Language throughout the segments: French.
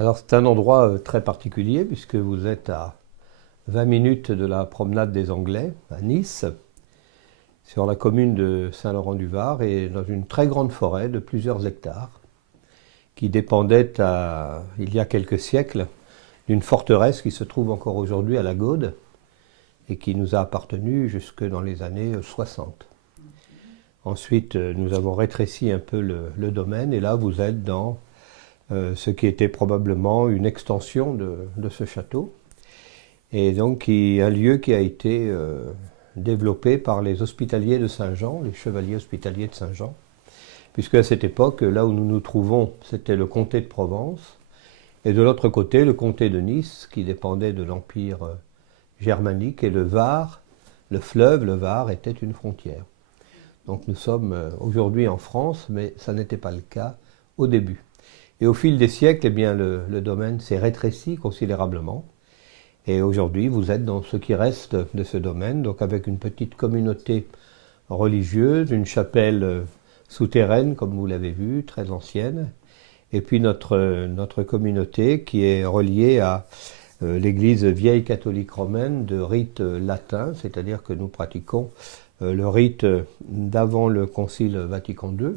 Alors c'est un endroit très particulier puisque vous êtes à 20 minutes de la promenade des Anglais à Nice, sur la commune de Saint-Laurent-du-Var et dans une très grande forêt de plusieurs hectares qui dépendait il y a quelques siècles d'une forteresse qui se trouve encore aujourd'hui à la Gaude et qui nous a appartenu jusque dans les années 60. Ensuite, nous avons rétréci un peu le domaine et là vous êtes dans ce qui était probablement une extension de ce château, et donc un lieu qui a été développé par les hospitaliers de Saint-Jean, les chevaliers hospitaliers de Saint-Jean, puisque à cette époque, là où nous nous trouvons, c'était le comté de Provence, et de l'autre côté, le comté de Nice, qui dépendait de l'Empire germanique, et le Var, le fleuve, le Var, était une frontière. Donc nous sommes aujourd'hui en France, mais ça n'était pas le cas au début. Et au fil des siècles, eh bien, le domaine s'est rétréci considérablement. Et aujourd'hui, vous êtes dans ce qui reste de ce domaine, donc avec une petite communauté religieuse, une chapelle souterraine, comme vous l'avez vu, très ancienne, et puis notre communauté qui est reliée à l'église vieille catholique romaine de rite latin, c'est-à-dire que nous pratiquons le rite d'avant le Concile Vatican II,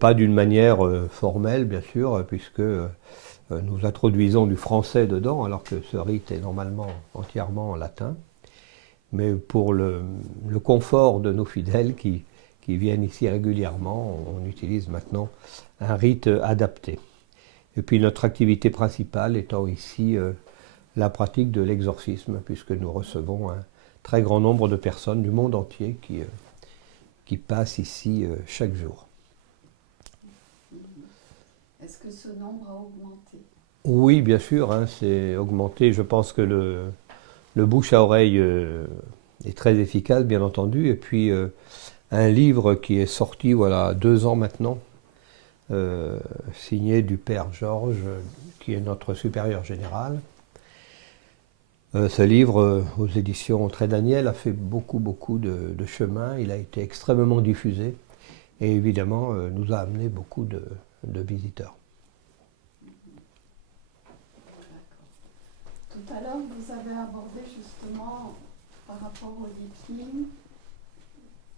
pas d'une manière formelle, bien sûr, puisque nous introduisons du français dedans, alors que ce rite est normalement entièrement en latin. Mais pour le confort de nos fidèles qui viennent ici régulièrement, on utilise maintenant un rite adapté. Et puis notre activité principale étant ici la pratique de l'exorcisme, puisque nous recevons un très grand nombre de personnes du monde entier qui passent ici chaque jour. Est-ce que ce nombre a augmenté? Oui, bien sûr, hein, c'est augmenté. Je pense que le bouche à oreille est très efficace, bien entendu. Et puis, un livre qui est sorti, voilà, 2 ans maintenant, signé du père Georges, qui est notre supérieur général. Ce livre, aux éditions Très Daniel, a fait beaucoup, beaucoup de chemin. Il a été extrêmement diffusé et évidemment nous a amené beaucoup de visiteurs. Tout à l'heure, vous avez abordé justement par rapport au Viking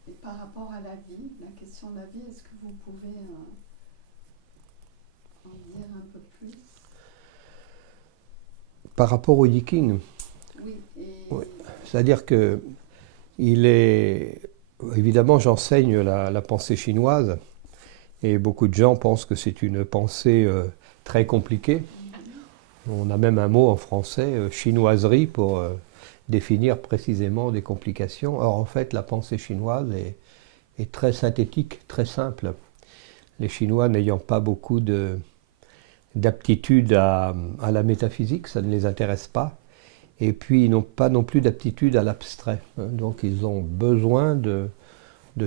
et par rapport à la vie, la question de la vie. Est-ce que vous pouvez en dire un peu plus? Par rapport aux Vikings, Oui, oui. C'est-à-dire que évidemment, j'enseigne la pensée chinoise et beaucoup de gens pensent que c'est une pensée très compliquée. On a même un mot en français, chinoiserie, pour définir précisément des complications. Or, en fait, la pensée chinoise est très synthétique, très simple. Les Chinois n'ayant pas beaucoup d'aptitude à la métaphysique, ça ne les intéresse pas. Et puis, ils n'ont pas non plus d'aptitude à l'abstrait. Donc, ils ont besoin de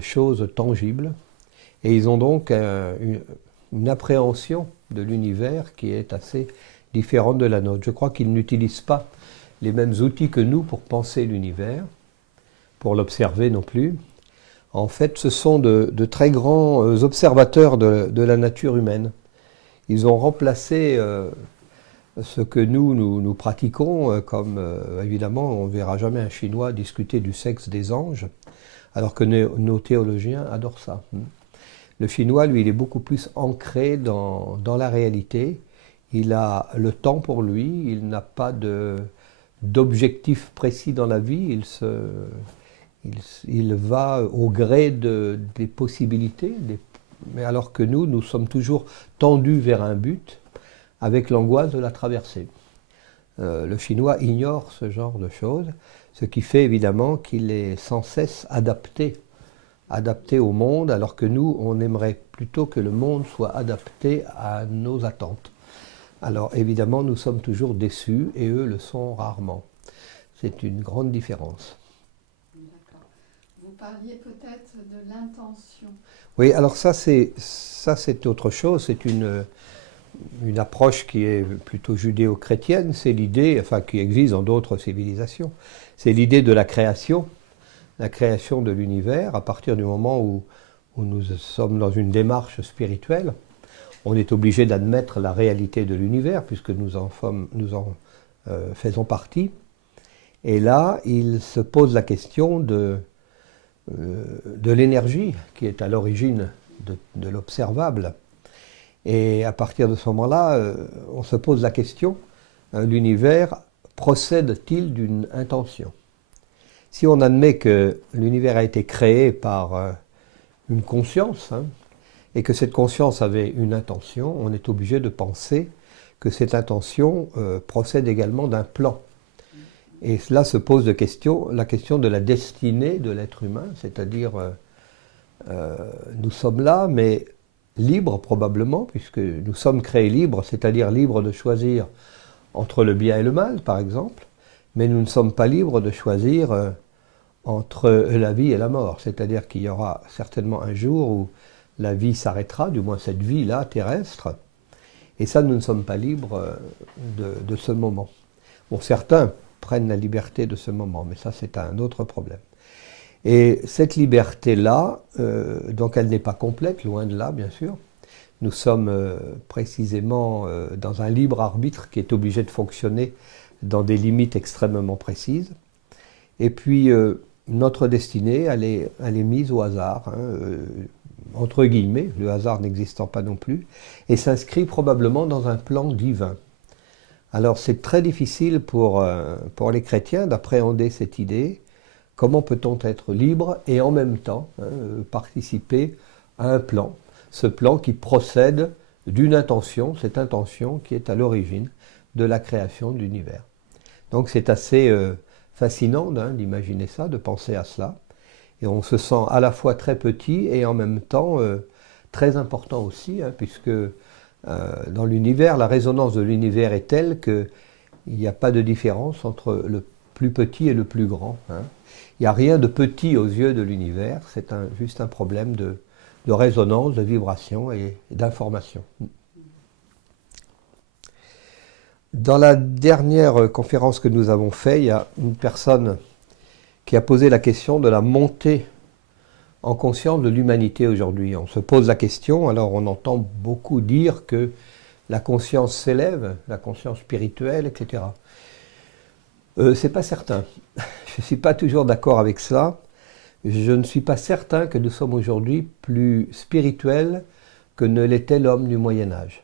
choses tangibles. Et ils ont donc une appréhension de l'univers qui est assez différente de la nôtre. Je crois qu'ils n'utilisent pas les mêmes outils que nous pour penser l'univers, pour l'observer non plus. En fait, ce sont de très grands observateurs de la nature humaine. Ils ont remplacé ce que nous pratiquons, comme évidemment on ne verra jamais un Chinois discuter du sexe des anges, alors que nos théologiens adorent ça. Le Chinois, lui, il est beaucoup plus ancré dans la réalité. Il a le temps pour lui, il n'a pas d'objectif précis dans la vie, il va au gré des possibilités, mais alors que nous sommes toujours tendus vers un but, avec l'angoisse de la traversée. Le Chinois ignore ce genre de choses, ce qui fait évidemment qu'il est sans cesse adapté au monde, alors que nous, on aimerait plutôt que le monde soit adapté à nos attentes. Alors évidemment, nous sommes toujours déçus et eux le sont rarement. C'est une grande différence. d'accord. Vous parliez peut-être de l'intention. Oui, alors ça c'est autre chose, c'est une approche qui est plutôt judéo-chrétienne, c'est l'idée, enfin qui existe dans d'autres civilisations, c'est l'idée de la création de l'univers à partir du moment où nous sommes dans une démarche spirituelle. on est obligé d'admettre la réalité de l'univers, puisque nous en faisons partie. Et là, il se pose la question de l'énergie qui est à l'origine de l'observable. Et à partir de ce moment-là, on se pose la question, l'univers procède-t-il d'une intention? Si on admet que l'univers a été créé par une conscience, et que cette conscience avait une intention, on est obligé de penser que cette intention procède également d'un plan. Et cela se pose la question de la destinée de l'être humain, c'est-à-dire nous sommes là, mais libres probablement, puisque nous sommes créés libres, c'est-à-dire libres de choisir entre le bien et le mal, par exemple, mais nous ne sommes pas libres de choisir entre la vie et la mort, c'est-à-dire qu'il y aura certainement un jour où la vie s'arrêtera, du moins cette vie-là, terrestre, et ça, nous ne sommes pas libres de ce moment. Bon, certains prennent la liberté de ce moment, mais ça, c'est un autre problème. Et cette liberté-là, donc elle n'est pas complète, loin de là, bien sûr. Nous sommes précisément dans un libre arbitre qui est obligé de fonctionner dans des limites extrêmement précises. Et puis, notre destinée, elle est mise au hasard, entre guillemets, le hasard n'existant pas non plus, et s'inscrit probablement dans un plan divin. Alors, c'est très difficile pour les chrétiens d'appréhender cette idée. Comment peut-on être libre et en même temps participer à un plan? Ce plan qui procède d'une intention, cette intention qui est à l'origine de la création de l'univers. Donc c'est assez fascinant d'imaginer ça, de penser à cela. Et on se sent à la fois très petit et en même temps très important aussi, puisque dans l'univers, la résonance de l'univers est telle qu'il n'y a pas de différence entre le plus petit et le plus grand. Il n'y a rien de petit aux yeux de l'univers, c'est juste un problème de résonance, de vibration et d'information. Dans la dernière conférence que nous avons faite, il y a une personne qui a posé la question de la montée en conscience de l'humanité aujourd'hui. On se pose la question, alors on entend beaucoup dire que la conscience s'élève, la conscience spirituelle, etc. C'est pas certain. Je ne suis pas toujours d'accord avec cela. Je ne suis pas certain que nous sommes aujourd'hui plus spirituels que ne l'était l'homme du Moyen-Âge.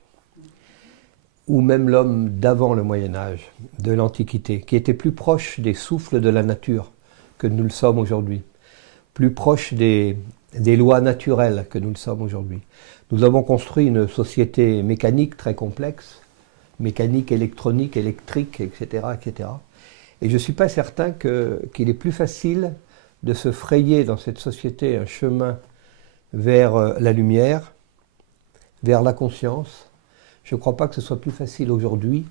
Ou même l'homme d'avant le Moyen-Âge, de l'Antiquité, qui était plus proche des souffles de la nature que nous le sommes aujourd'hui, plus proche des lois naturelles que nous le sommes aujourd'hui. Nous avons construit une société mécanique très complexe, mécanique, électronique, électrique, etc., etc. Et je ne suis pas certain qu'il est plus facile de se frayer dans cette société un chemin vers la lumière, vers la conscience. Je ne crois pas que ce soit plus facile aujourd'hui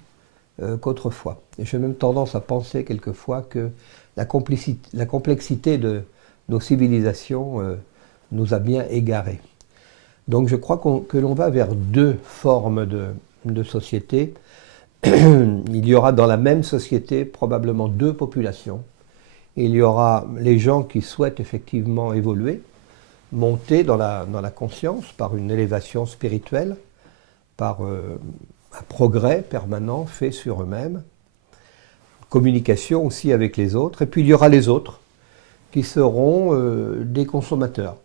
qu'autrefois. Et j'ai même tendance à penser quelquefois que la complexité de nos civilisations nous a bien égarés. Donc je crois que l'on va vers deux formes de société. Il y aura dans la même société probablement deux populations. Il y aura les gens qui souhaitent effectivement évoluer, monter dans la conscience par une élévation spirituelle, par un progrès permanent fait sur eux-mêmes, communication aussi avec les autres, et puis il y aura les autres qui seront des consommateurs,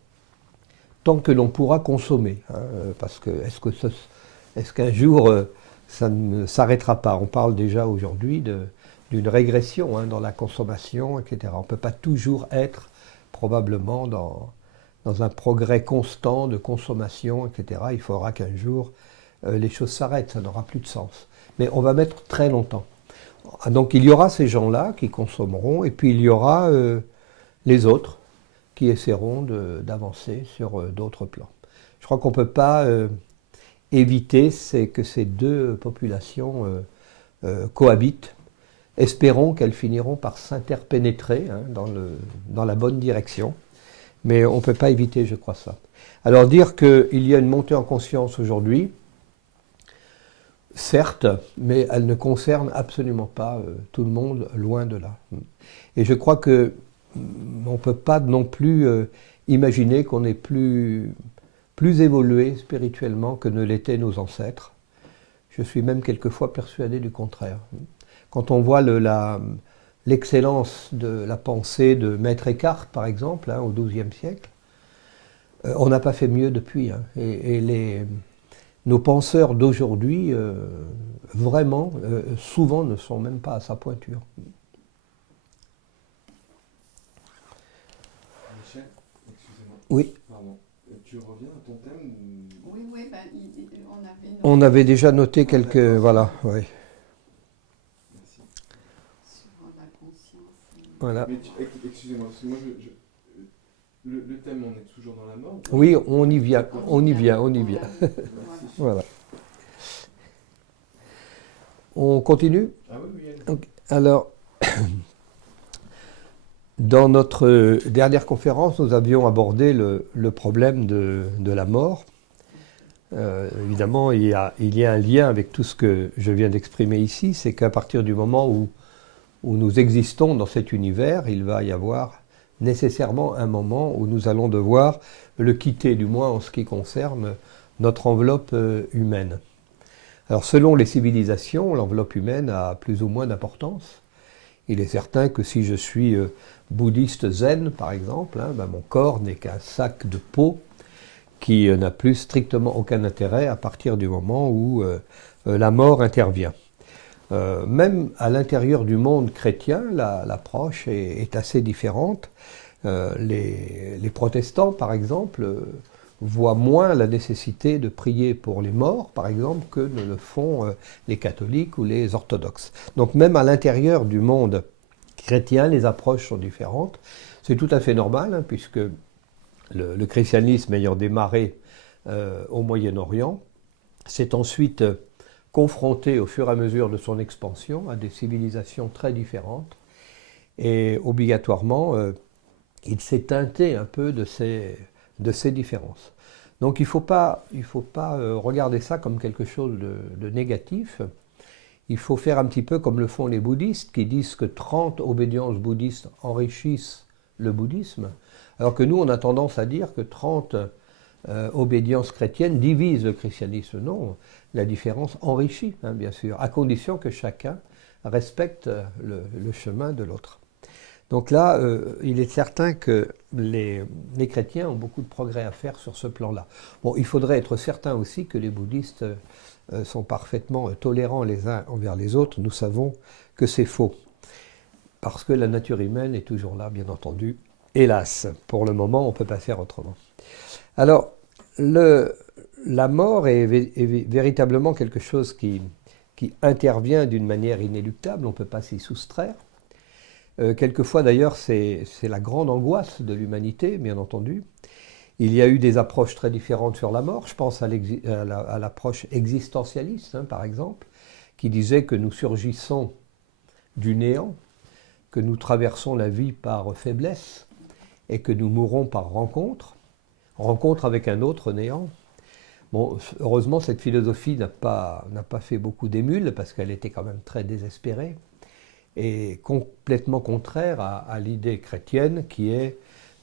tant que l'on pourra consommer, parce que est-ce qu'un jour ça ne s'arrêtera pas? On parle déjà aujourd'hui d'une régression dans la consommation, etc. On ne peut pas toujours être probablement dans un progrès constant de consommation, etc. Il faudra qu'un jour les choses s'arrêtent, ça n'aura plus de sens. Mais on va mettre très longtemps. Donc il y aura ces gens-là qui consommeront, et puis il y aura les autres qui essaieront d'avancer sur d'autres plans. Je crois qu'on ne peut pas éviter que ces deux populations cohabitent. Espérons qu'elles finiront par s'interpénétrer dans la bonne direction, mais on ne peut pas éviter, je crois, ça. Alors dire qu'il y a une montée en conscience aujourd'hui, certes, mais elle ne concerne absolument pas tout le monde, loin de là. Et je crois qu'on ne peut pas non plus imaginer qu'on est plus plus évolué spirituellement que ne l'étaient nos ancêtres. Je suis même quelquefois persuadé du contraire. Quand on voit l'excellence de la pensée de Maître Eckhart, par exemple, au XIIe siècle, on n'a pas fait mieux depuis. Nos penseurs d'aujourd'hui, vraiment, souvent ne sont même pas à sa pointure. Michel, excusez-moi. Oui. Pardon. Tu reviens à ton thème Oui, oui, ben, on avait déjà noté quelques... Voilà, oui. Merci. sur la conscience. Voilà. Mais excusez-moi, parce que moi, le thème, on est toujours dans la mort. Oui, on y vient. Merci. Voilà. On continue ? Ah oui, oui, allez. Donc, alors, dans notre dernière conférence, nous avions abordé le problème de la mort. Évidemment, il y a un lien avec tout ce que je viens d'exprimer ici, c'est qu'à partir du moment où nous existons dans cet univers, il va y avoir nécessairement un moment où nous allons devoir le quitter, du moins en ce qui concerne notre enveloppe humaine. Alors selon les civilisations, l'enveloppe humaine a plus ou moins d'importance. Il est certain que si je suis bouddhiste zen, par exemple, mon corps n'est qu'un sac de peau qui n'a plus strictement aucun intérêt à partir du moment où la mort intervient. Même à l'intérieur du monde chrétien, l'approche est assez différente. Les protestants, par exemple, voient moins la nécessité de prier pour les morts, par exemple, que ne le font les catholiques ou les orthodoxes. Donc même à l'intérieur du monde chrétien, les approches sont différentes. C'est tout à fait normal, puisque le christianisme ayant démarré au Moyen-Orient, s'est ensuite confronté au fur et à mesure de son expansion à des civilisations très différentes. Et obligatoirement, il s'est teinté un peu de ces différences. Donc il ne faut pas regarder ça comme quelque chose de négatif. Il faut faire un petit peu comme le font les bouddhistes, qui disent que 30 obédiences bouddhistes enrichissent le bouddhisme, alors que nous, on a tendance à dire que 30 obédiences chrétiennes divisent le christianisme. Non, la différence enrichit, bien sûr, à condition que chacun respecte le chemin de l'autre. Donc là, il est certain que les chrétiens ont beaucoup de progrès à faire sur ce plan-là. Bon, il faudrait être certain aussi que les bouddhistes sont parfaitement tolérants les uns envers les autres. Nous savons que c'est faux, parce que la nature humaine est toujours là, bien entendu. Hélas, pour le moment, on ne peut pas faire autrement. Alors, la mort est véritablement quelque chose qui intervient d'une manière inéluctable, on ne peut pas s'y soustraire. Quelquefois d'ailleurs, c'est la grande angoisse de l'humanité, bien entendu. Il y a eu des approches très différentes sur la mort. Je pense à l'approche existentialiste, par exemple, qui disait que nous surgissons du néant, que nous traversons la vie par faiblesse et que nous mourrons par rencontre avec un autre néant. Bon, heureusement, cette philosophie n'a pas fait beaucoup d'émules parce qu'elle était quand même très désespérée et complètement contraire à l'idée chrétienne qui est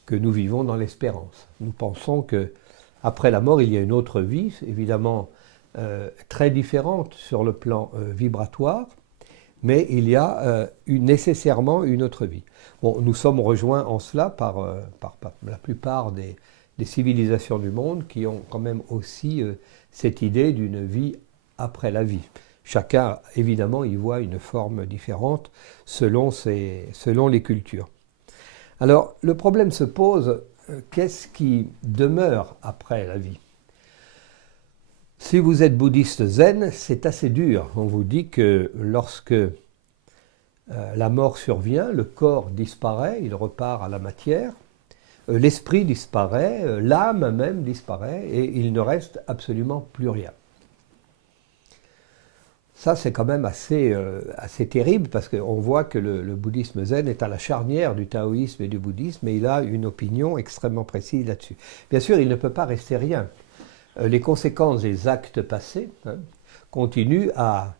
que nous vivons dans l'espérance. Nous pensons qu'après la mort, il y a une autre vie, évidemment très différente sur le plan vibratoire, mais il y a nécessairement une autre vie. Bon, nous sommes rejoints en cela par la plupart des civilisations du monde qui ont quand même aussi cette idée d'une vie après la vie. Chacun, évidemment, y voit une forme différente selon les cultures. Alors, le problème se pose, qu'est-ce qui demeure après la vie ? Si vous êtes bouddhiste zen, c'est assez dur. On vous dit que lorsque la mort survient, le corps disparaît, il repart à la matière, l'esprit disparaît, l'âme même disparaît, et il ne reste absolument plus rien. Ça, c'est quand même assez terrible, parce qu'on voit que le bouddhisme zen est à la charnière du taoïsme et du bouddhisme, et il a une opinion extrêmement précise là-dessus. Bien sûr, il ne peut pas rester rien. Les conséquences des actes passés continuent à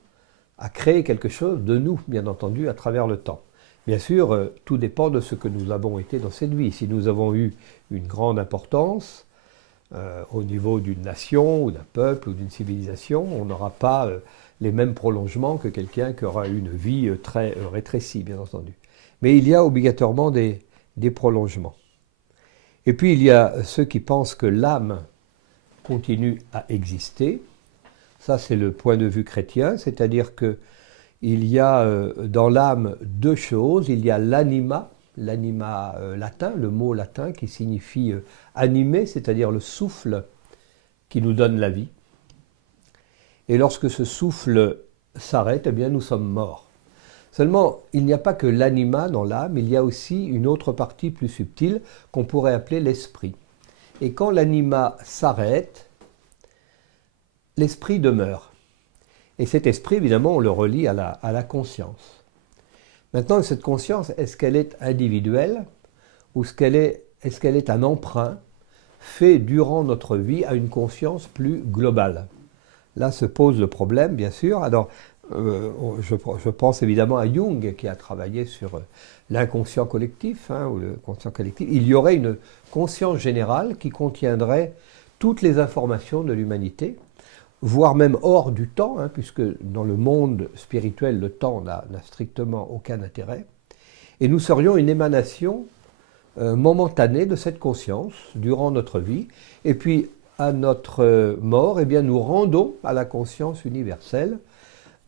créer quelque chose de nous, bien entendu, à travers le temps. Bien sûr, tout dépend de ce que nous avons été dans cette vie. Si nous avons eu une grande importance, au niveau d'une nation ou d'un peuple ou d'une civilisation. On n'aura pas les mêmes prolongements que quelqu'un qui aura une vie très rétrécie, bien entendu. Mais il y a obligatoirement des prolongements. Et puis il y a ceux qui pensent que l'âme continue à exister. Ça, c'est le point de vue chrétien, c'est-à-dire qu'il y a dans l'âme deux choses. Il y a l'anima latin, le mot latin qui signifie animer, c'est-à-dire le souffle qui nous donne la vie. Et lorsque ce souffle s'arrête, eh bien nous sommes morts. Seulement, il n'y a pas que l'anima dans l'âme, il y a aussi une autre partie plus subtile qu'on pourrait appeler l'esprit. Et quand l'anima s'arrête, l'esprit demeure. Et cet esprit, évidemment, on le relie à la conscience. Maintenant, cette conscience, est-ce qu'elle est individuelle ou est-ce qu'elle est un emprunt fait durant notre vie à une conscience plus globale? Là se pose le problème, bien sûr. Alors, je pense évidemment à Jung qui a travaillé sur l'inconscient collectif, ou le conscient collectif. Il y aurait une conscience générale qui contiendrait toutes les informations de l'humanité, voire même hors du temps, puisque dans le monde spirituel, le temps n'a strictement aucun intérêt. Et nous serions une émanation momentanée de cette conscience durant notre vie. Et puis, à notre mort, eh bien, nous rendons à la conscience universelle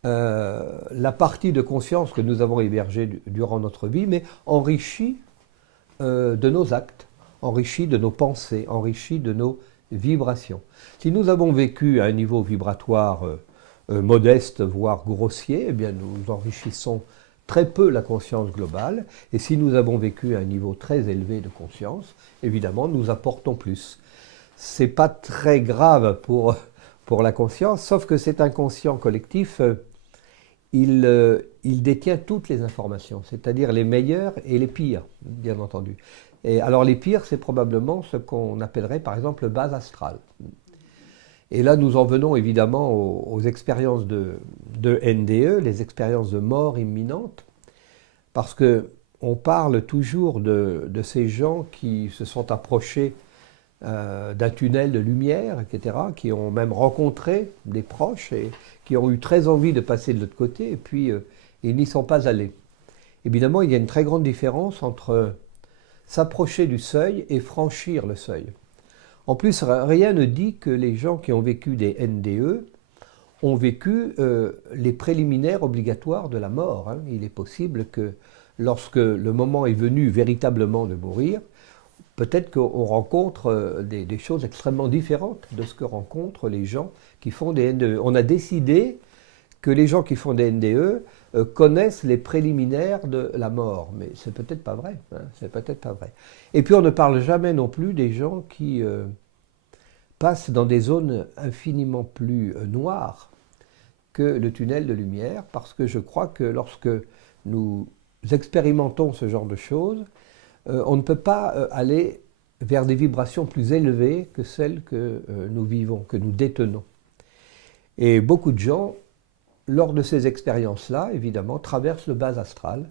la partie de conscience que nous avons hébergée durant notre vie, mais enrichie de nos actes, enrichie de nos pensées, enrichie de nos vibrations. Si nous avons vécu à un niveau vibratoire modeste, voire grossier, eh bien nous enrichissons très peu la conscience globale. Et si nous avons vécu à un niveau très élevé de conscience, évidemment, nous apportons plus. Ce n'est pas très grave pour la conscience, sauf que cet inconscient collectif, il détient toutes les informations, c'est-à-dire les meilleures et les pires, bien entendu. Et alors les pires, c'est probablement ce qu'on appellerait par exemple le bas astral. Et là, nous en venons évidemment aux expériences de NDE, les expériences de mort imminente, parce qu'on parle toujours de ces gens qui se sont approchés d'un tunnel de lumière, etc., qui ont même rencontré des proches et qui ont eu très envie de passer de l'autre côté, et puis ils n'y sont pas allés. Évidemment, il y a une très grande différence entre s'approcher du seuil et franchir le seuil. En plus, rien ne dit que les gens qui ont vécu des NDE ont vécu les préliminaires obligatoires de la mort. Il est possible que lorsque le moment est venu véritablement de mourir, peut-être qu'on rencontre des choses extrêmement différentes de ce que rencontrent les gens qui font des NDE. On a décidé que les gens qui font des NDE connaissent les préliminaires de la mort, mais c'est peut-être pas vrai. C'est peut-être pas vrai. Et puis on ne parle jamais non plus des gens qui passent dans des zones infiniment plus noires que le tunnel de lumière, parce que je crois que lorsque nous expérimentons ce genre de choses, on ne peut pas aller vers des vibrations plus élevées que celles que nous vivons, que nous détenons. Et beaucoup de gens, lors de ces expériences-là, évidemment, traversent le bas astral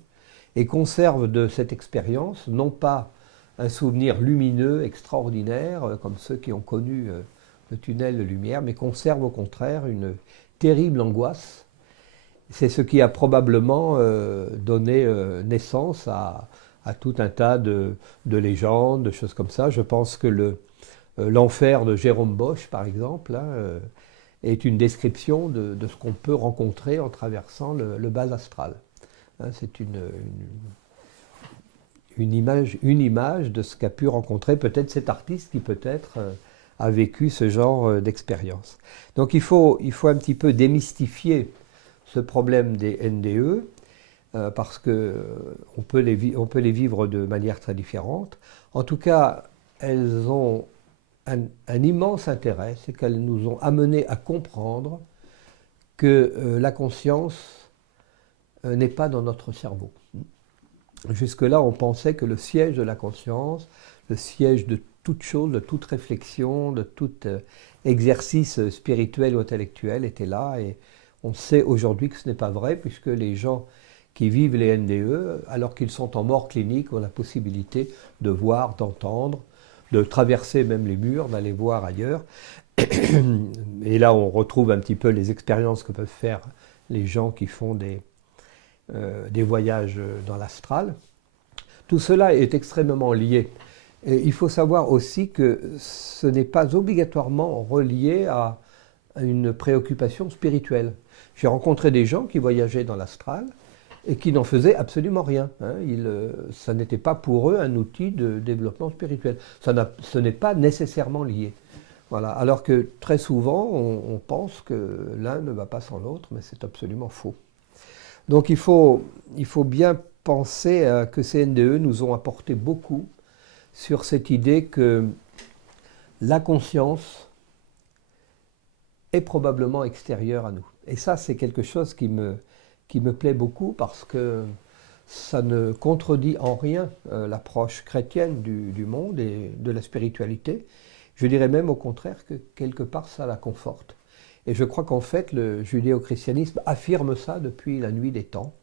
et conservent de cette expérience, non pas un souvenir lumineux, extraordinaire, comme ceux qui ont connu le tunnel de lumière, mais conservent au contraire une terrible angoisse. C'est ce qui a probablement donné naissance à tout un tas de légendes, de choses comme ça. Je pense que l'enfer de Jérôme Bosch, par exemple, est une description de ce qu'on peut rencontrer en traversant le bas astral. C'est une image de ce qu'a pu rencontrer peut-être cet artiste qui peut-être a vécu ce genre d'expérience. Donc il faut un petit peu démystifier ce problème des NDE, parce qu'on peut les vivre de manière très différente. En tout cas, elles ont un immense intérêt, c'est qu'elles nous ont amenés à comprendre que la conscience n'est pas dans notre cerveau. Jusque-là, on pensait que le siège de la conscience, le siège de toute chose, de toute réflexion, de tout exercice spirituel ou intellectuel était là, et on sait aujourd'hui que ce n'est pas vrai, puisque les gens qui vivent les NDE, alors qu'ils sont en mort clinique, ont la possibilité de voir, d'entendre, de traverser même les murs, d'aller voir ailleurs. Et là, on retrouve un petit peu les expériences que peuvent faire les gens qui font des voyages dans l'astral. Tout cela est extrêmement lié. Et il faut savoir aussi que ce n'est pas obligatoirement relié à une préoccupation spirituelle. J'ai rencontré des gens qui voyageaient dans l'astral et qui n'en faisaient absolument rien. Ça n'était pas pour eux un outil de développement spirituel. Ce n'est pas nécessairement lié. Voilà. Alors que très souvent, on pense que l'un ne va pas sans l'autre, mais c'est absolument faux. Donc il faut bien penser que ces NDE nous ont apporté beaucoup sur cette idée que la conscience est probablement extérieure à nous. Et ça, c'est quelque chose qui me plaît beaucoup parce que ça ne contredit en rien l'approche chrétienne du monde et de la spiritualité. Je dirais même au contraire que quelque part ça la conforte. Et je crois qu'en fait le judéo-christianisme affirme ça depuis la nuit des temps.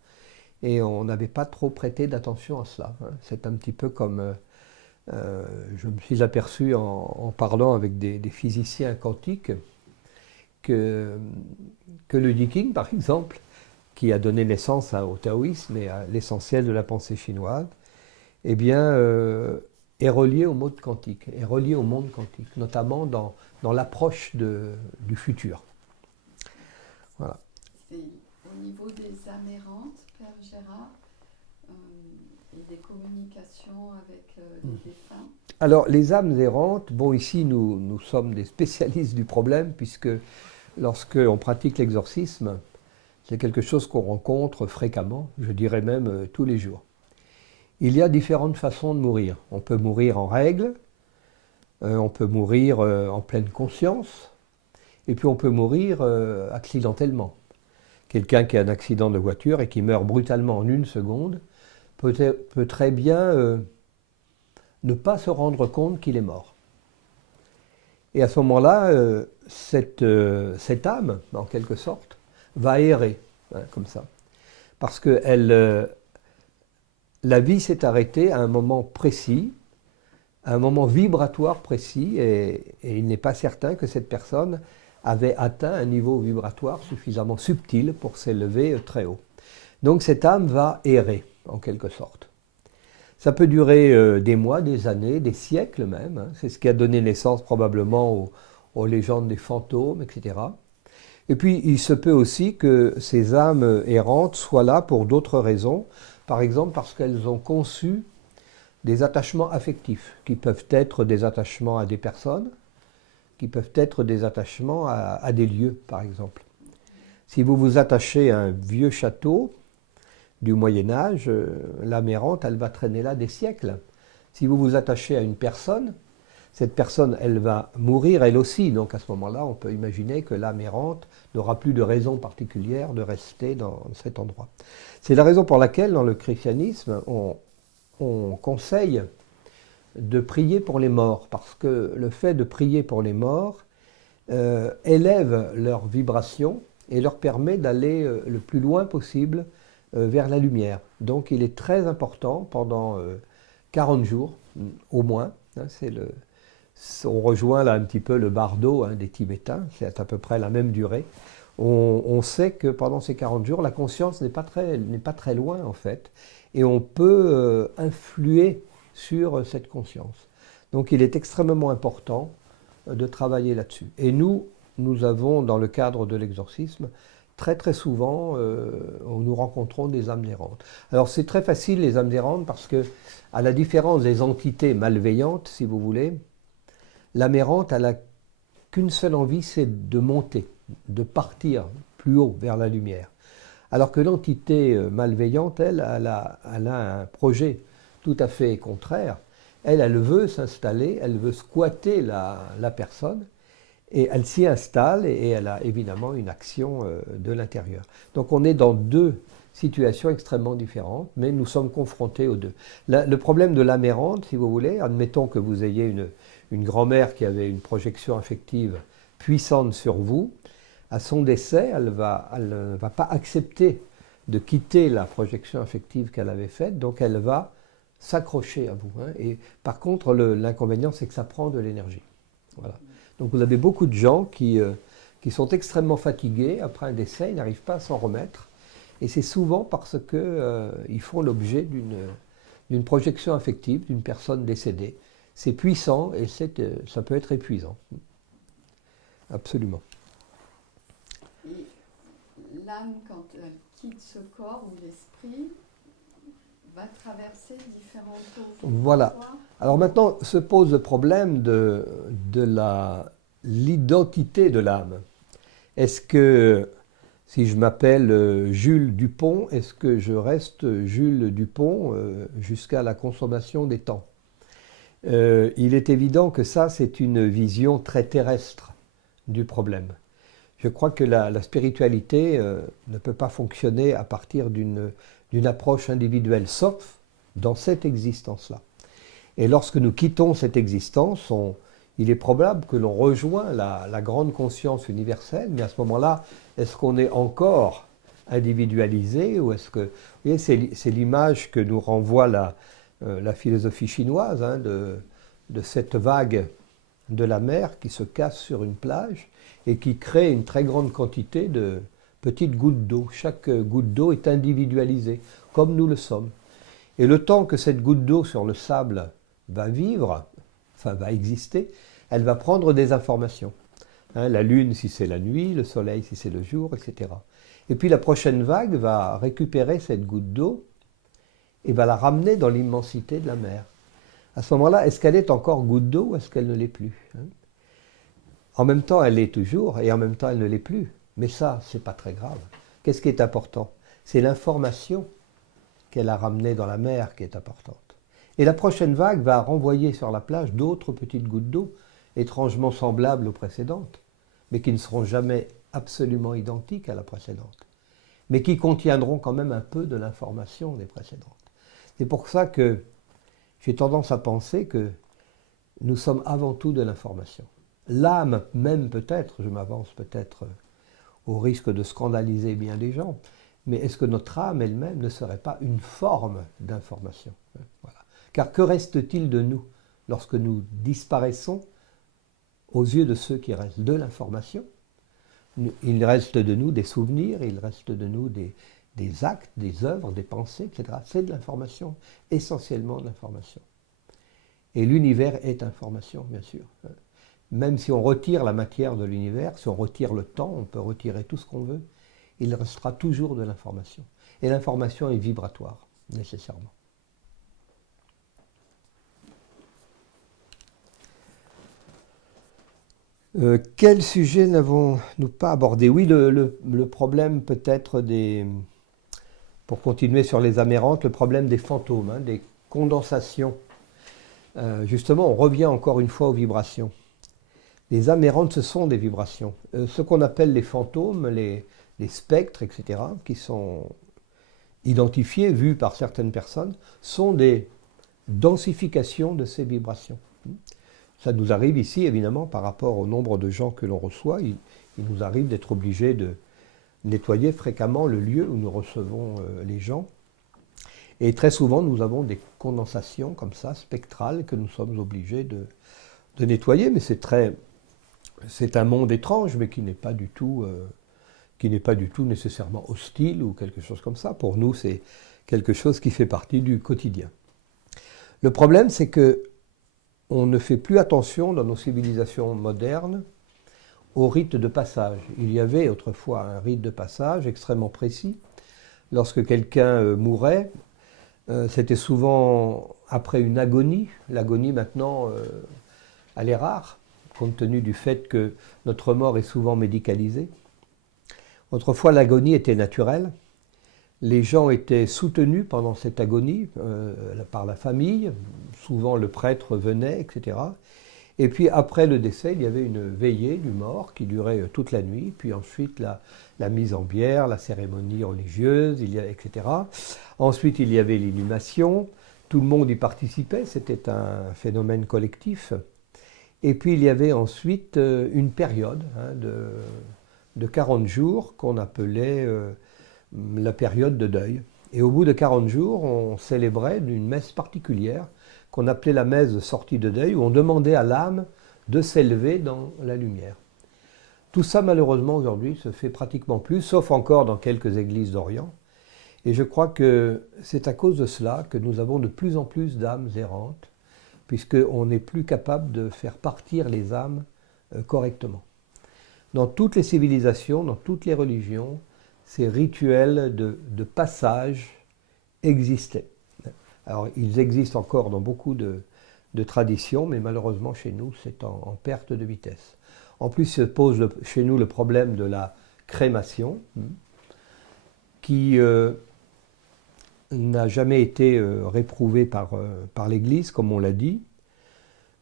Et on n'avait pas trop prêté d'attention à cela. C'est un petit peu comme... je me suis aperçu en parlant avec des physiciens quantiques que le King, par exemple, qui a donné naissance au taoïsme et à l'essentiel de la pensée chinoise, eh bien, est relié au monde quantique, notamment dans l'approche du futur. Voilà. Et au niveau des âmes errantes, Père Gérard, et des communications avec les défunts. Alors, les âmes errantes, bon, ici, nous sommes des spécialistes du problème, puisque lorsque on pratique l'exorcisme, c'est quelque chose qu'on rencontre fréquemment, je dirais même tous les jours. Il y a différentes façons de mourir. On peut mourir en règle, on peut mourir en pleine conscience, et puis on peut mourir accidentellement. Quelqu'un qui a un accident de voiture et qui meurt brutalement en 1 seconde peut très bien ne pas se rendre compte qu'il est mort. Et à ce moment-là, cette âme, en quelque sorte, va errer, comme ça. Parce que la vie s'est arrêtée à un moment précis, à un moment vibratoire précis, et il n'est pas certain que cette personne avait atteint un niveau vibratoire suffisamment subtil pour s'élever très haut. Donc cette âme va errer, en quelque sorte. Ça peut durer des mois, des années, des siècles même. C'est ce qui a donné naissance probablement aux légendes des fantômes, etc. Et puis il se peut aussi que ces âmes errantes soient là pour d'autres raisons. Par exemple parce qu'elles ont conçu des attachements affectifs, qui peuvent être des attachements à des personnes, qui peuvent être des attachements à des lieux, par exemple. Si vous vous attachez à un vieux château du Moyen-Âge, l'âme errante, elle va traîner là des siècles. Si vous vous attachez à une personne, cette personne, elle va mourir elle aussi. Donc à ce moment-là, on peut imaginer que l'âme errante n'aura plus de raison particulière de rester dans cet endroit. C'est la raison pour laquelle, dans le christianisme, on conseille de prier pour les morts, parce que le fait de prier pour les morts élève leur vibration et leur permet d'aller le plus loin possible vers la lumière. Donc il est très important pendant 40 jours, au moins, on rejoint là un petit peu le bardo des Tibétains, c'est à peu près la même durée. On sait que pendant ces 40 jours, la conscience n'est pas très loin en fait, et on peut influer sur cette conscience. Donc il est extrêmement important de travailler là-dessus. Et nous avons, dans le cadre de l'exorcisme, très très souvent, nous rencontrons des âmes errantes. Alors c'est très facile les âmes errantes parce que, à la différence des entités malveillantes, si vous voulez, l'âme errante, elle n'a qu'une seule envie, c'est de monter, de partir plus haut vers la lumière. Alors que l'entité malveillante, elle a un projet tout à fait contraire. Elle veut s'installer, elle veut squatter la personne, et elle s'y installe et elle a évidemment une action de l'intérieur. Donc on est dans 2 situations extrêmement différentes, mais nous sommes confrontés aux 2. Le problème de l'âme errante, si vous voulez, admettons que vous ayez une grand-mère qui avait une projection affective puissante sur vous, à son décès, elle ne va pas accepter de quitter la projection affective qu'elle avait faite, donc elle va s'accrocher à vous. Hein. Et par contre, l'inconvénient, c'est que ça prend de l'énergie. Voilà. Donc vous avez beaucoup de gens qui sont extrêmement fatigués après un décès, ils n'arrivent pas à s'en remettre. Et c'est souvent parce qu'ils font l'objet d'une projection affective d'une personne décédée. C'est puissant et ça peut être épuisant. Absolument. Et l'âme, quand elle quitte ce corps ou l'esprit, va traverser différentes eaux. Voilà. Alors maintenant se pose le problème de l'identité de l'âme. Est-ce que si je m'appelle Jules Dupont, est-ce que je reste Jules Dupont jusqu'à la consommation des temps? Il est évident que ça, c'est une vision très terrestre du problème. Je crois que la spiritualité ne peut pas fonctionner à partir d'une approche individuelle, sauf dans cette existence-là. Et lorsque nous quittons cette existence, il est probable que l'on rejoint la grande conscience universelle, mais à ce moment-là, est-ce qu'on est encore individualisé ou est-ce que... Vous voyez, c'est l'image que nous renvoie la philosophie chinoise, hein, de cette vague de la mer qui se casse sur une plage et qui crée une très grande quantité de petites gouttes d'eau. Chaque goutte d'eau est individualisée, comme nous le sommes. Et le temps que cette goutte d'eau sur le sable va vivre, enfin va exister, elle va prendre des informations. Hein, la lune si c'est la nuit, le soleil si c'est le jour, etc. Et puis la prochaine vague va récupérer cette goutte d'eau et va la ramener dans l'immensité de la mer. À ce moment-là, est-ce qu'elle est encore goutte d'eau ou est-ce qu'elle ne l'est plus? En même temps, elle l'est toujours et en même temps, elle ne l'est plus. Mais ça, c'est pas très grave. Qu'est-ce qui est important? C'est l'information qu'elle a ramenée dans la mer qui est importante. Et la prochaine vague va renvoyer sur la plage d'autres petites gouttes d'eau, étrangement semblables aux précédentes, mais qui ne seront jamais absolument identiques à la précédente, mais qui contiendront quand même un peu de l'information des précédentes. C'est pour ça que j'ai tendance à penser que nous sommes avant tout de l'information. L'âme même peut-être, je m'avance peut-être au risque de scandaliser bien des gens, mais est-ce que notre âme elle-même ne serait pas une forme d'information? Voilà. Car que reste-t-il de nous lorsque nous disparaissons aux yeux de ceux qui restent? De l'information. Il reste de nous des souvenirs, il reste de nous des actes, des œuvres, des pensées, etc. C'est de l'information, essentiellement de l'information. Et l'univers est information, bien sûr. Même si on retire la matière de l'univers, si on retire le temps, on peut retirer tout ce qu'on veut, il restera toujours de l'information. Et l'information est vibratoire, nécessairement. Quel sujet n'avons-nous pas abordé? Oui, le problème peut-être pour continuer sur les amérantes, le problème des fantômes, hein, des condensations. Justement, on revient encore une fois aux vibrations. Les amérantes, ce sont des vibrations. Ce qu'on appelle les fantômes, les spectres, etc., qui sont identifiés, vus par certaines personnes, sont des densifications de ces vibrations. Ça nous arrive ici, évidemment, par rapport au nombre de gens que l'on reçoit, il nous arrive d'être obligés de nettoyer fréquemment le lieu où nous recevons les gens. Et très souvent, nous avons des condensations comme ça, spectrales, que nous sommes obligés de nettoyer. Mais c'est un monde étrange, mais qui n'est pas du tout nécessairement hostile ou quelque chose comme ça. Pour nous, c'est quelque chose qui fait partie du quotidien. Le problème, c'est que on ne fait plus attention dans nos civilisations modernes au rite de passage. Il y avait autrefois un rite de passage extrêmement précis. Lorsque quelqu'un mourait, c'était souvent après une agonie. L'agonie maintenant, elle est rare, compte tenu du fait que notre mort est souvent médicalisée. Autrefois, l'agonie était naturelle. Les gens étaient soutenus pendant cette agonie par la famille, souvent le prêtre venait, etc. Et puis après le décès, il y avait une veillée du mort qui durait toute la nuit, puis ensuite la mise en bière, la cérémonie religieuse, etc. Ensuite, il y avait l'inhumation, tout le monde y participait, c'était un phénomène collectif. Et puis il y avait ensuite une période de 40 jours qu'on appelait la période de deuil. Et au bout de 40 jours, on célébrait une messe particulière qu'on appelait la messe de sortie de deuil, où on demandait à l'âme de s'élever dans la lumière. Tout ça, malheureusement, aujourd'hui, se fait pratiquement plus, sauf encore dans quelques églises d'Orient. Et je crois que c'est à cause de cela que nous avons de plus en plus d'âmes errantes, puisqu'on n'est plus capable de faire partir les âmes correctement. Dans toutes les civilisations, dans toutes les religions, ces rituels de passage existaient. Alors, ils existent encore dans beaucoup de traditions, mais malheureusement, chez nous, c'est en perte de vitesse. En plus, se pose chez nous le problème de la crémation, qui n'a jamais été réprouvé par l'Église, comme on l'a dit,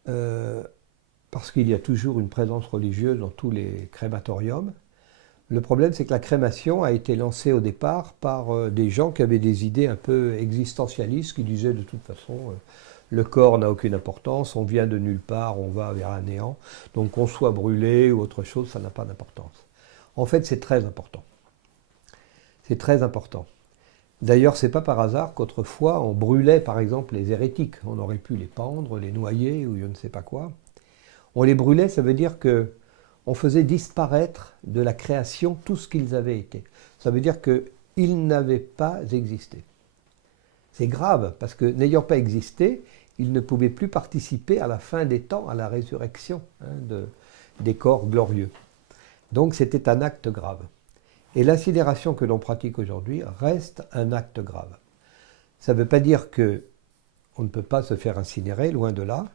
parce qu'il y a toujours une présence religieuse dans tous les crématoriums. Le problème, c'est que la crémation a été lancée au départ par des gens qui avaient des idées un peu existentialistes, qui disaient de toute façon, le corps n'a aucune importance, on vient de nulle part, on va vers un néant, donc qu'on soit brûlé ou autre chose, ça n'a pas d'importance. En fait, c'est très important. C'est très important. D'ailleurs, c'est pas par hasard qu'autrefois, on brûlait par exemple les hérétiques. On aurait pu les pendre, les noyer ou je ne sais pas quoi. On les brûlait, ça veut dire qu'on faisait disparaître de la création tout ce qu'ils avaient été. Ça veut dire qu'ils n'avaient pas existé. C'est grave, parce que n'ayant pas existé, ils ne pouvaient plus participer à la fin des temps, à la résurrection des corps glorieux. Donc c'était un acte grave. Et l'incinération que l'on pratique aujourd'hui reste un acte grave. Ça ne veut pas dire qu'on ne peut pas se faire incinérer, loin de là,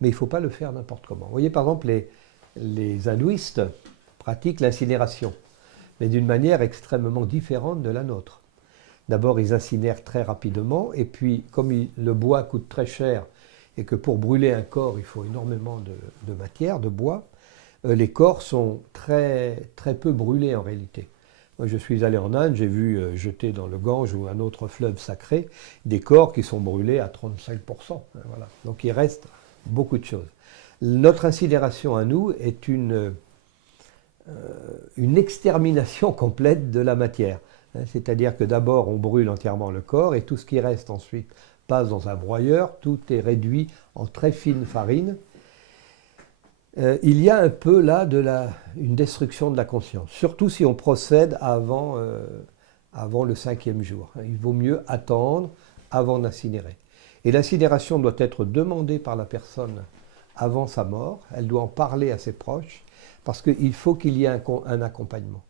mais il ne faut pas le faire n'importe comment. Vous voyez, par exemple, les hindouistes pratiquent l'incinération, mais d'une manière extrêmement différente de la nôtre. D'abord, ils incinèrent très rapidement, et puis, comme le bois coûte très cher, et que pour brûler un corps, il faut énormément de matière, de bois, les corps sont très, très peu brûlés en réalité. Moi, je suis allé en Inde, j'ai vu jeter dans le Gange ou un autre fleuve sacré des corps qui sont brûlés à 35%. Voilà. Donc il reste beaucoup de choses. Notre incinération à nous est une extermination complète de la matière. C'est-à-dire que d'abord on brûle entièrement le corps et tout ce qui reste ensuite passe dans un broyeur, tout est réduit en très fine farine. Il y a un peu là une destruction de la conscience, surtout si on procède avant le 5e jour. Il vaut mieux attendre avant d'incinérer. Et l'incinération doit être demandée par la personne avant sa mort, elle doit en parler à ses proches, parce qu'il faut qu'il y ait un accompagnement.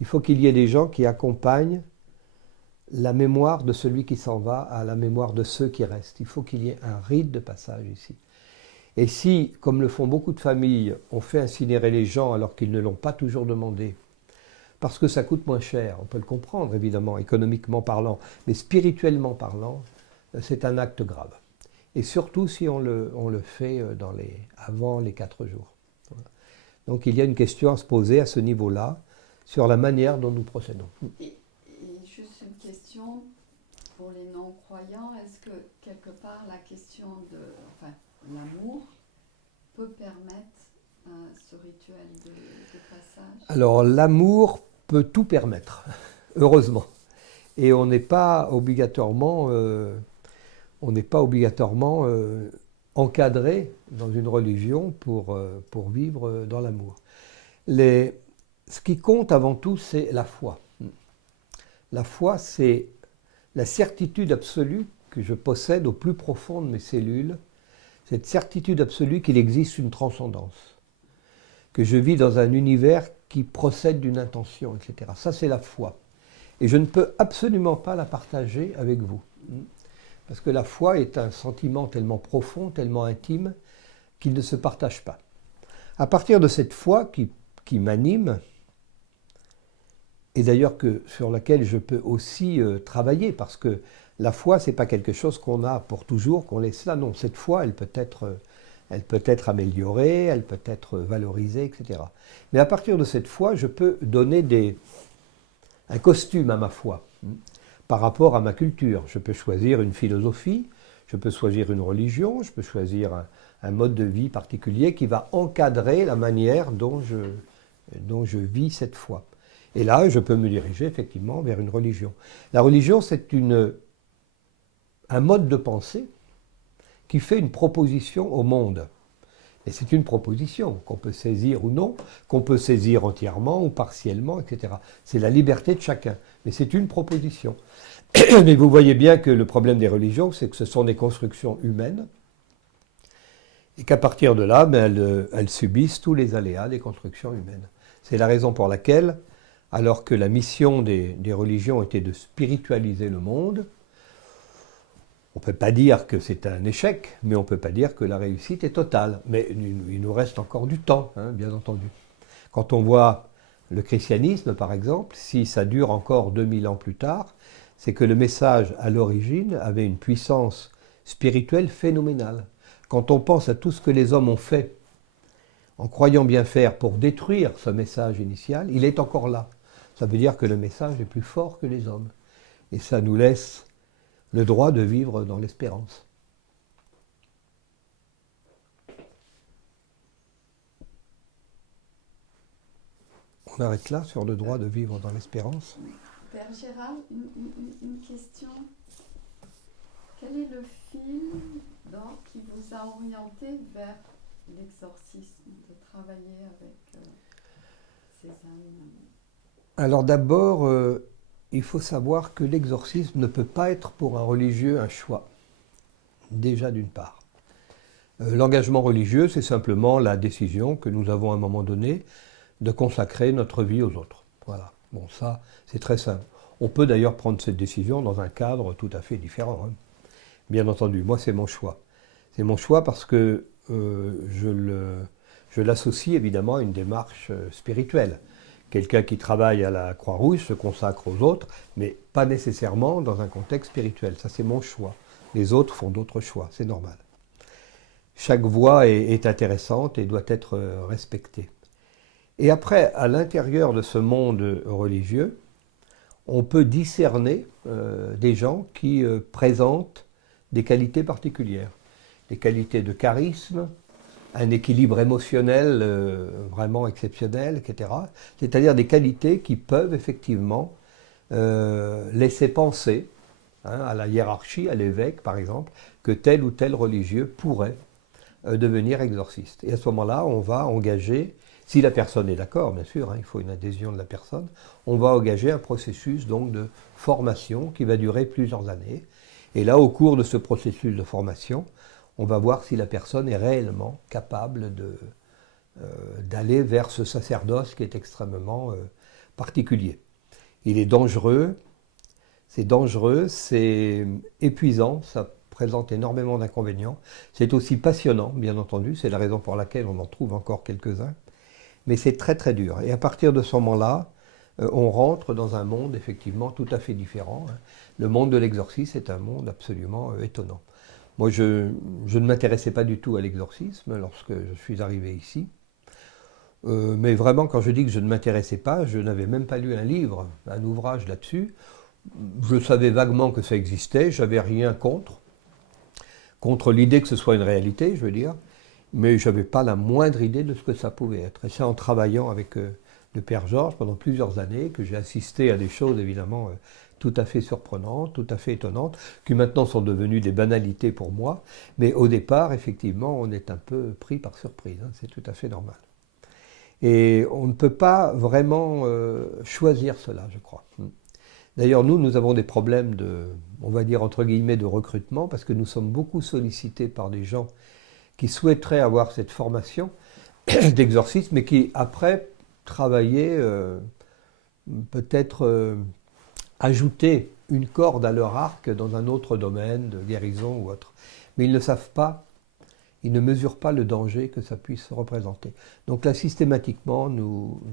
Il faut qu'il y ait des gens qui accompagnent la mémoire de celui qui s'en va à la mémoire de ceux qui restent. Il faut qu'il y ait un rite de passage ici. Et si, comme le font beaucoup de familles, on fait incinérer les gens alors qu'ils ne l'ont pas toujours demandé, parce que ça coûte moins cher, on peut le comprendre évidemment, économiquement parlant, mais spirituellement parlant, c'est un acte grave. Et surtout si on le fait avant les 4 jours. Voilà. Donc il y a une question à se poser à ce niveau-là, sur la manière dont nous procédons. Et juste une question pour les non-croyants, est-ce que quelque part la question l'amour peut permettre ce rituel de passage? Alors l'amour peut tout permettre, heureusement. Et on n'est pas obligatoirement, encadré dans une religion pour vivre dans l'amour. Ce qui compte avant tout, c'est la foi. La foi, c'est la certitude absolue que je possède au plus profond de mes cellules, cette certitude absolue qu'il existe une transcendance, que je vis dans un univers qui procède d'une intention, etc. Ça, c'est la foi. Et je ne peux absolument pas la partager avec vous. Parce que la foi est un sentiment tellement profond, tellement intime, qu'il ne se partage pas. À partir de cette foi qui m'anime, et d'ailleurs sur laquelle je peux aussi travailler, parce que la foi, ce n'est pas quelque chose qu'on a pour toujours, qu'on laisse là. Non, cette foi, elle peut être améliorée, elle peut être valorisée, etc. Mais à partir de cette foi, je peux donner un costume à ma foi, par rapport à ma culture. Je peux choisir une philosophie, je peux choisir une religion, je peux choisir un mode de vie particulier qui va encadrer la manière dont je vis cette foi. Et là, je peux me diriger effectivement vers une religion. La religion, c'est un mode de pensée qui fait une proposition au monde. Et c'est une proposition qu'on peut saisir ou non, qu'on peut saisir entièrement ou partiellement, etc. C'est la liberté de chacun. Mais c'est une proposition. Mais vous voyez bien que le problème des religions, c'est que ce sont des constructions humaines et qu'à partir de là, elles subissent tous les aléas des constructions humaines. C'est la raison pour laquelle, alors que la mission des religions était de spiritualiser le monde, on ne peut pas dire que c'est un échec, mais on ne peut pas dire que la réussite est totale. Mais il nous reste encore du temps, hein, bien entendu. Quand on voit le christianisme, par exemple, si ça dure encore 2000 ans plus tard, c'est que le message, à l'origine, avait une puissance spirituelle phénoménale. Quand on pense à tout ce que les hommes ont fait, en croyant bien faire pour détruire ce message initial, il est encore là. Ça veut dire que le message est plus fort que les hommes. Et ça nous laisse le droit de vivre dans l'espérance. On arrête là sur le droit de vivre dans l'espérance. Père Gérald, une question. Quel est le fil qui vous a orienté vers l'exorcisme, de travailler avec ces âmes? Alors d'abord, il faut savoir que l'exorcisme ne peut pas être pour un religieux un choix, déjà d'une part. L'engagement religieux, c'est simplement la décision que nous avons à un moment donné de consacrer notre vie aux autres. Voilà. Bon, ça, c'est très simple. On peut d'ailleurs prendre cette décision dans un cadre tout à fait différent, hein. Bien entendu, moi, c'est mon choix. C'est mon choix parce que je l'associe évidemment à une démarche spirituelle. Quelqu'un qui travaille à la Croix-Rouge se consacre aux autres, mais pas nécessairement dans un contexte spirituel. Ça, c'est mon choix. Les autres font d'autres choix, c'est normal. Chaque voie est intéressante et doit être respectée. Et après, à l'intérieur de ce monde religieux, on peut discerner des gens qui présentent des qualités particulières. Des qualités de charisme, un équilibre émotionnel vraiment exceptionnel, etc. C'est-à-dire des qualités qui peuvent effectivement laisser penser, hein, à la hiérarchie, à l'évêque par exemple, que tel ou tel religieux pourrait devenir exorciste. Et à ce moment-là, on va engager, si la personne est d'accord, bien sûr, hein, il faut une adhésion de la personne, on va engager un processus donc de formation qui va durer plusieurs années. Et là, au cours de ce processus de formation, on va voir si la personne est réellement capable d'aller vers ce sacerdoce qui est extrêmement particulier. Il est dangereux, c'est épuisant, ça présente énormément d'inconvénients. C'est aussi passionnant, bien entendu, c'est la raison pour laquelle on en trouve encore quelques-uns. Mais c'est très très dur. Et à partir de ce moment-là, on rentre dans un monde effectivement tout à fait différent. Le monde de l'exorcisme est un monde absolument étonnant. Moi, je ne m'intéressais pas du tout à l'exorcisme lorsque je suis arrivé ici. Mais vraiment, quand je dis que je ne m'intéressais pas, je n'avais même pas lu un livre, un ouvrage là-dessus. Je savais vaguement que ça existait, je n'avais rien contre l'idée que ce soit une réalité, je veux dire, mais je n'avais pas la moindre idée de ce que ça pouvait être. Et c'est en travaillant avec le Père Georges pendant plusieurs années que j'ai assisté à des choses évidemment tout à fait surprenantes, tout à fait étonnantes, qui maintenant sont devenues des banalités pour moi, mais au départ, effectivement, on est un peu pris par surprise, hein, c'est tout à fait normal. Et on ne peut pas vraiment choisir cela, je crois. D'ailleurs, nous avons des problèmes on va dire entre guillemets, de recrutement, parce que nous sommes beaucoup sollicités par des gens qui souhaiteraient avoir cette formation d'exorcisme, mais qui, après, travailler, peut-être ajouter une corde à leur arc dans un autre domaine, de guérison ou autre. Mais ils ne savent pas, ils ne mesurent pas le danger que ça puisse représenter. Donc là, systématiquement,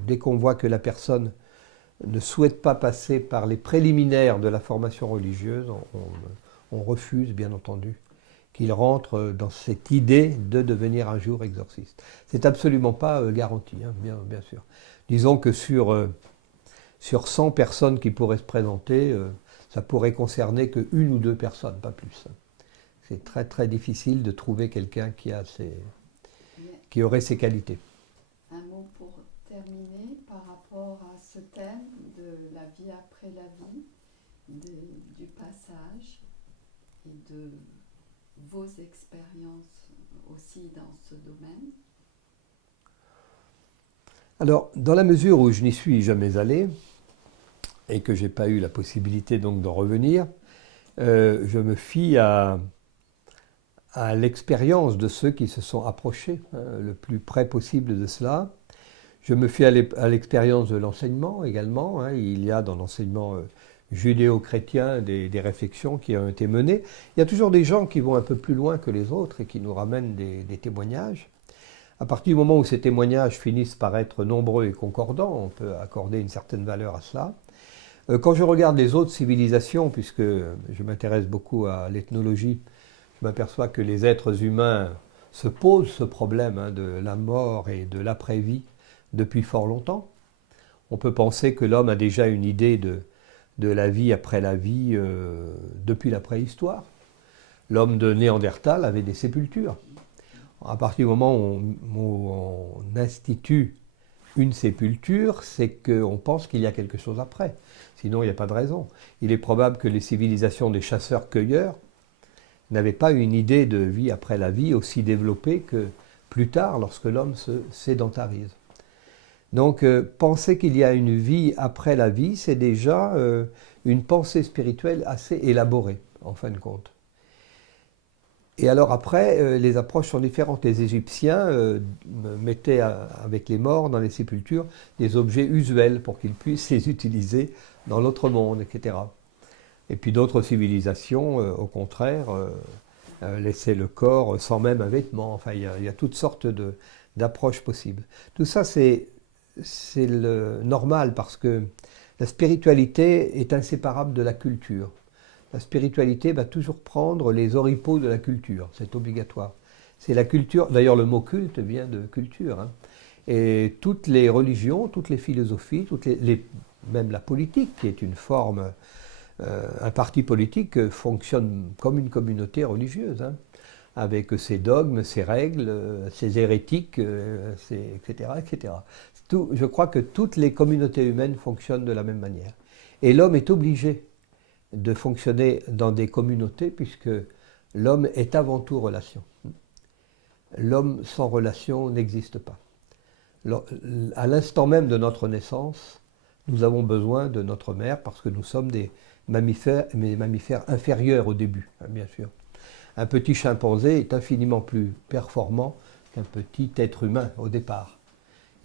dès qu'on voit que la personne ne souhaite pas passer par les préliminaires de la formation religieuse, on refuse, bien entendu, qu'il rentre dans cette idée de devenir un jour exorciste. C'est absolument pas garanti, hein, bien sûr. Disons que sur 100 personnes qui pourraient se présenter, ça pourrait concerner que 1 ou 2 personnes, pas plus. C'est très très difficile de trouver quelqu'un qui aurait ces qualités. Un mot pour terminer par rapport à ce thème. après la vie, du passage et de vos expériences aussi dans ce domaine? Alors, dans la mesure où je n'y suis jamais allé, et que je n'ai pas eu la possibilité donc d'en revenir, je me fie à l'expérience de ceux qui se sont approchés le plus près possible de cela. Je me fie à l'expérience de l'enseignement également. Il y a dans l'enseignement judéo-chrétien des réflexions qui ont été menées. Il y a toujours des gens qui vont un peu plus loin que les autres et qui nous ramènent des témoignages. À partir du moment où ces témoignages finissent par être nombreux et concordants, on peut accorder une certaine valeur à cela. Quand je regarde les autres civilisations, puisque je m'intéresse beaucoup à l'ethnologie, je m'aperçois que les êtres humains se posent ce problème de la mort et de l'après-vie depuis fort longtemps. On peut penser que l'homme a déjà une idée de la vie après la vie depuis la préhistoire. L'homme de Néandertal avait des sépultures. À partir du moment où on institue une sépulture, c'est qu'on pense qu'il y a quelque chose après. Sinon, il n'y a pas de raison. Il est probable que les civilisations des chasseurs-cueilleurs n'avaient pas une idée de vie après la vie aussi développée que plus tard, lorsque l'homme se sédentarise. Donc, penser qu'il y a une vie après la vie, c'est déjà une pensée spirituelle assez élaborée, en fin de compte. Et alors après, les approches sont différentes. Les Égyptiens mettaient avec les morts dans les sépultures des objets usuels pour qu'ils puissent les utiliser dans l'autre monde, etc. Et puis d'autres civilisations, au contraire, laissaient le corps sans même un vêtement. Enfin, il y a toutes sortes d'approches possibles. Tout ça, c'est le normal parce que la spiritualité est inséparable de la culture. La spiritualité va toujours prendre les oripeaux de la culture, c'est obligatoire. C'est la culture, d'ailleurs le mot culte vient de culture. Et toutes les religions, toutes les philosophies, même la politique, qui est une forme, un parti politique fonctionne comme une communauté religieuse, avec ses dogmes, ses règles, ses hérétiques, etc. etc. Je crois que toutes les communautés humaines fonctionnent de la même manière. Et l'homme est obligé de fonctionner dans des communautés, puisque l'homme est avant tout relation. L'homme sans relation n'existe pas. À l'instant même de notre naissance, nous avons besoin de notre mère, parce que nous sommes des mammifères inférieurs au début, bien sûr. Un petit chimpanzé est infiniment plus performant qu'un petit être humain au départ.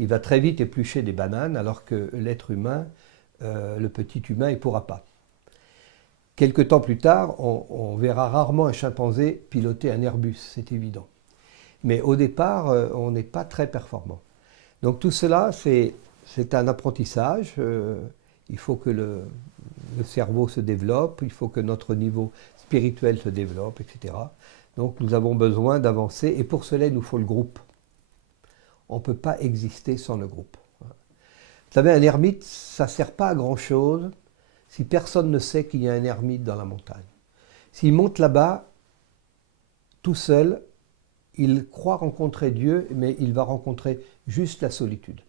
Il va très vite éplucher des bananes, alors que l'être humain, le petit humain, il ne pourra pas. Quelque temps plus tard, on verra rarement un chimpanzé piloter un Airbus, c'est évident. Mais au départ, on n'est pas très performant. Donc tout cela, c'est un apprentissage. Il faut que le cerveau se développe, il faut que notre niveau spirituel se développe, etc. Donc nous avons besoin d'avancer, et pour cela, il nous faut le groupe. On ne peut pas exister sans le groupe. Vous savez, un ermite, ça ne sert pas à grand-chose si personne ne sait qu'il y a un ermite dans la montagne. S'il monte là-bas, tout seul, il croit rencontrer Dieu, mais il va rencontrer juste la solitude.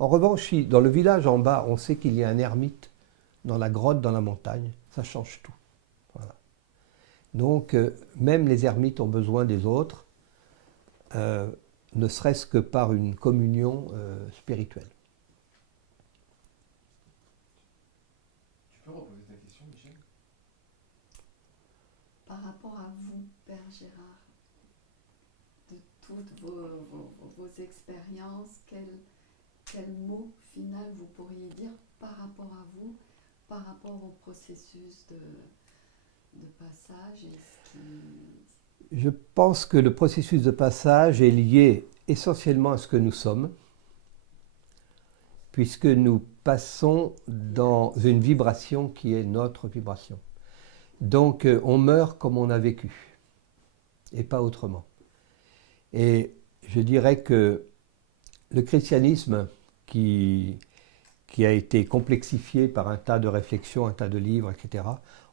En revanche, si dans le village en bas, on sait qu'il y a un ermite dans la grotte, dans la montagne, ça change tout. Voilà. Donc, même les ermites ont besoin des autres, ne serait-ce que par une communion spirituelle. Tu peux reposer ta question, Michel? Par rapport à vous, Père Gérard, de toutes vos expériences, quel mot final vous pourriez dire par rapport à vous, par rapport au processus de passage Je pense que le processus de passage est lié essentiellement à ce que nous sommes, puisque nous passons dans une vibration qui est notre vibration. Donc on meurt comme on a vécu, et pas autrement. Et je dirais que le christianisme, qui a été complexifié par un tas de réflexions, un tas de livres, etc.,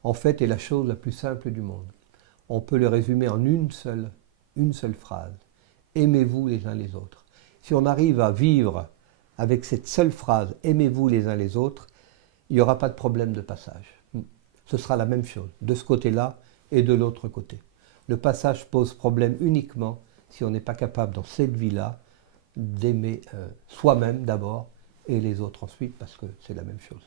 en fait est la chose la plus simple du monde. On peut le résumer en une seule phrase. Aimez-vous les uns les autres. Si on arrive à vivre avec cette seule phrase, aimez-vous les uns les autres, il n'y aura pas de problème de passage. Ce sera la même chose, de ce côté-là et de l'autre côté. Le passage pose problème uniquement si on n'est pas capable, dans cette vie-là, d'aimer soi-même d'abord et les autres ensuite, parce que c'est la même chose.